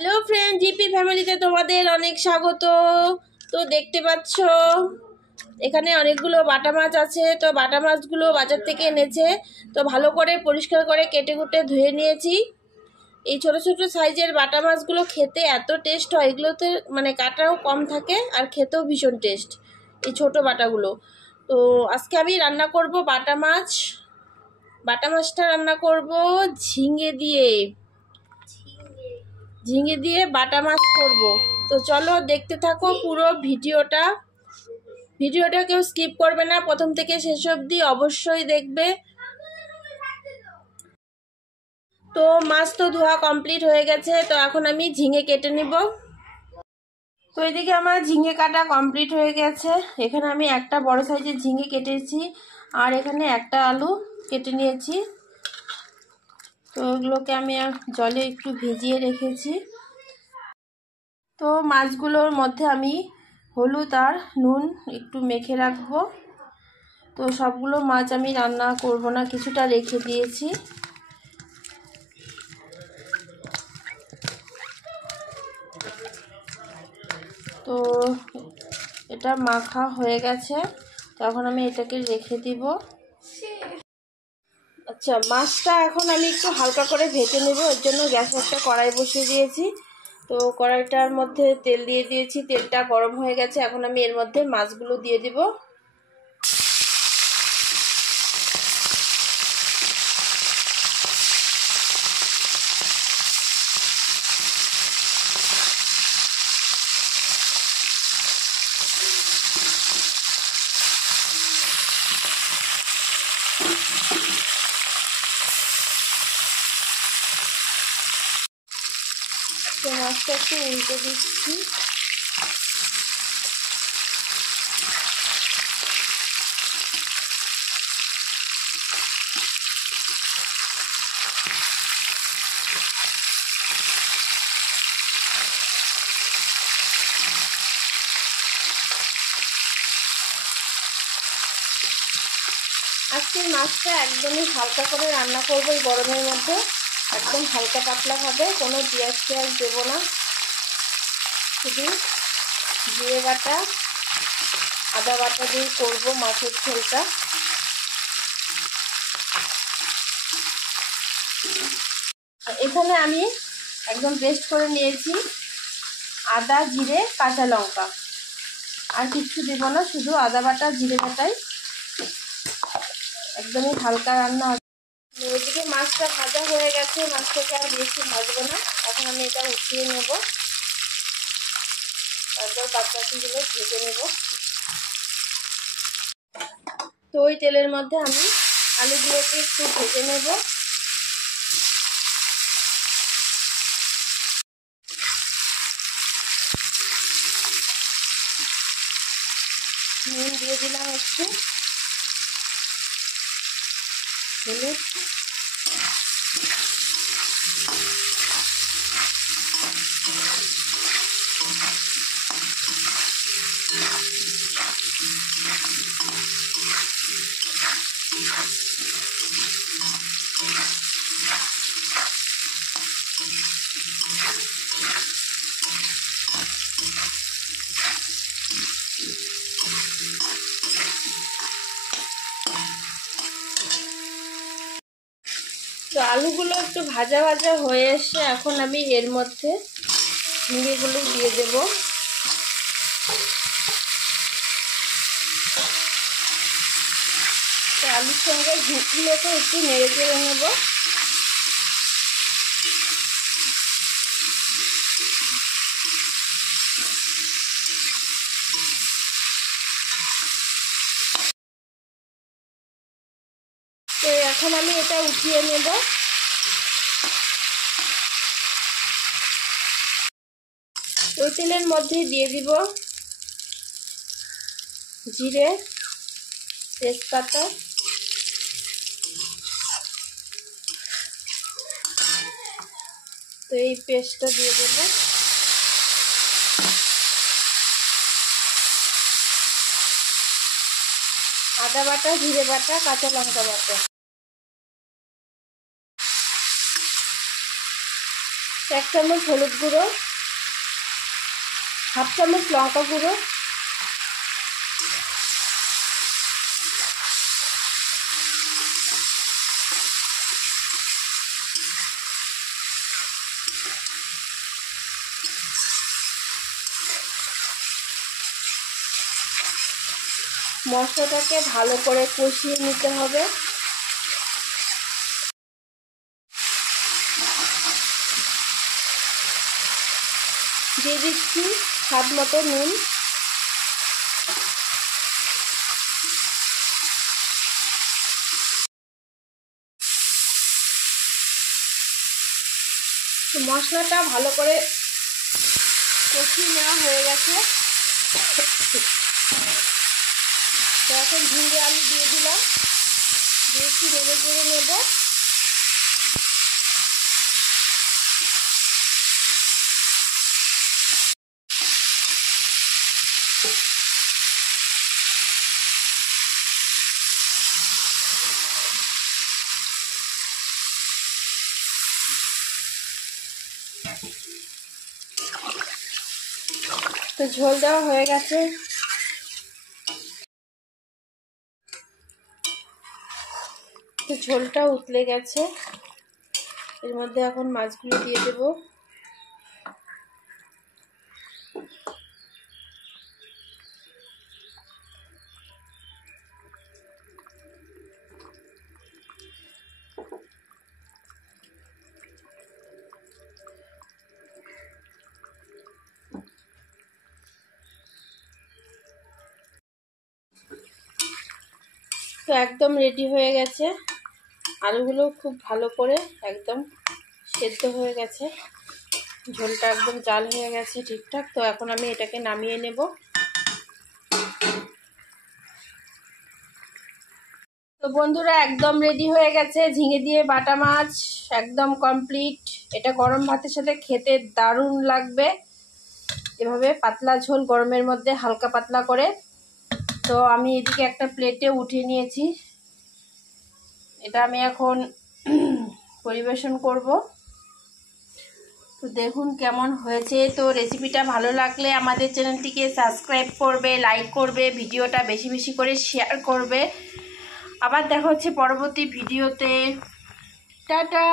Hello friend, GP ফ্যামিলিতে তোমাদের অনেক স্বাগত। তো দেখতে পাচ্ছ এখানে অনেকগুলো বাটা মাছ আছে। তো বাটা মাছগুলো বাজার থেকে এনেছে। তো ভালো করে পরিষ্কার করে কেটে কুটে ধুয়ে নিয়েছি। এই ছোট ছোট সাইজের বাটা মাছগুলো খেতে এত টেস্ট হয়, এগুলোতে মানে কাটাও কম থাকে আর খেতেও ভীষণ টেস্ট এই ছোট বাটাগুলো। তো আজকে আমি রান্না করব বাটা মাছ। বাটা মাছটা রান্না করব ঝিঙে দিয়ে। ঝিঙে দিয়ে বাটা মাছ করব। তো চলো দেখতে থাকো পুরো ভিডিওটা। ভিডিওটা কেউ স্কিপ করবে না, প্রথম থেকে শেষ অবধি অবশ্যই দেখবে। তো মাছ তো ধোয়া কমপ্লিট হয়ে গেছে। তো এখন আমি ঝিঙে কেটে নিব। তো এদিকে আমার ঝিঙে কাটা কমপ্লিট হয়ে গেছে। এখানে আমি একটা বড় সাইজের ঝিঙে কেটেছি আর এখানে একটা আলু কেটে নিয়েছি। তো এগুলোকে আমি জলে একটু ভিজিয়ে রেখেছি। তো মাছগুলোর মধ্যে আমি হলুদ আর নুন একটু মেখে রাখবো। তো সবগুলো মাছ আমি রান্না করব না, কিছুটা রেখে দিয়েছি। তো এটা মাখা হয়ে গেছে। তো এখন আমি এটাকে রেখে দিব। আচ্ছা, মাছটা এখন আমি একটু হালকা করে ভেজে নেব। এর জন্য গ্যাসে একটা কড়াই বসিয়ে দিয়েছি। তো কড়াইটার মধ্যে তেল দিয়ে দিয়েছি, তেলটা গরম হয়ে গেছে। এখন আমি এর মধ্যে মাছগুলো দিয়ে দিব। তো মাছটা একটু উল্টে দিচ্ছি। আজকের মাছটা একদমই হালকা করে রান্না করবো এই গরমের মধ্যে। একদম হালকা পাতলা হবে, কোনো পেঁয়াজ টিয়াজ দেবো না। শুধু জিরে বাটা আদা বাটা দিয়ে করবো মাছের ঝোলটা। এখানে আমি একদম পেস্ট করে নিয়েছি আদা জিরে কাঁচা লঙ্কা। আর কিচ্ছু দেব না, শুধু আদা বাটা জিরে বাটাই। একদমই হালকা রান্না হবে। ওইদিকে মাছটা ভাজা হয়ে গেছে, মাছটাকে আর বেশি ভাজবো না। এখন আমি এটা উঠিয়ে নেব, তারপর পাতাগুলো ভেজে নেব। তো ওই তেলের মধ্যে আমি আলুগুলোকে একটু ভেজে নেব। নুন দিয়ে দিলাম একটু, হলুদ, তো আলুগুলো একটু ভাজা ভাজা হয়ে এসে এখন আমি এর মধ্যে ঝিঙেগুলো দিয়ে দেব। তো আলুর সঙ্গে ঝিঙেগুলোকে একটু নেড়ে চেড়ে নেব। তো এখন আমি এটা উঠিয়ে নেব। ওই তেলের মধ্যে দিয়ে দিব জিরে, তেজপাতা, তো এই পেস্টটা দিয়ে দেব। আদা বাটা, জিরে বাটা, কাঁচা লঙ্কা বাটা। 1 চামচ হলুদ গুঁড়ো, 1/2 চামচ লঙ্কা গুঁড়ো, মশলাটাকে ভালো করে কষিয়ে নিতে হবে। দিয়ে দিচ্ছি স্বাদ মতো নুন, মশলাটা ভালো করে কষিয়ে নেওয়া হয়ে গেছে। তো এখন ঝিঙে আলু দিয়ে দিলাম, দিয়েছি নেড়ে চেড়ে নেব। তো ঝোল দেওয়া হয়ে গেছে। তো ঝোলটা উতলে গেছে, এর মধ্যে এখন মাছগুলো দিয়ে দেব। তো একদম রেডি হয়ে গেছে, আলুগুলো খুব ভালো করে একদম সেদ্ধ হয়ে গেছে, ঝোলটা একদম জাল হয়ে গেছে ঠিকঠাক। তো এখন আমি এটাকে নামিয়ে নেব। তো বন্ধুরা একদম রেডি হয়ে গেছে ঝিঙে দিয়ে বাটা মাছ, একদম কমপ্লিট। এটা গরম ভাতের সাথে খেতে দারুণ লাগবে, এভাবে পাতলা ঝোল গরমের মধ্যে হালকা পাতলা করে। তো আমি এদিকে একটা প্লেটে উঠিয়ে নিয়েছি, এটা আমি এখন পরিবেশন করব। তো দেখুন কেমন হয়েছে। তো রেসিপিটা ভালো লাগলে আমাদের চ্যানেলটিকে সাবস্ক্রাইব করবে, লাইক করবে, ভিডিওটা বেশি বেশি করে শেয়ার করবে। আবার দেখা হচ্ছে পরবর্তী ভিডিওতে। টাটা।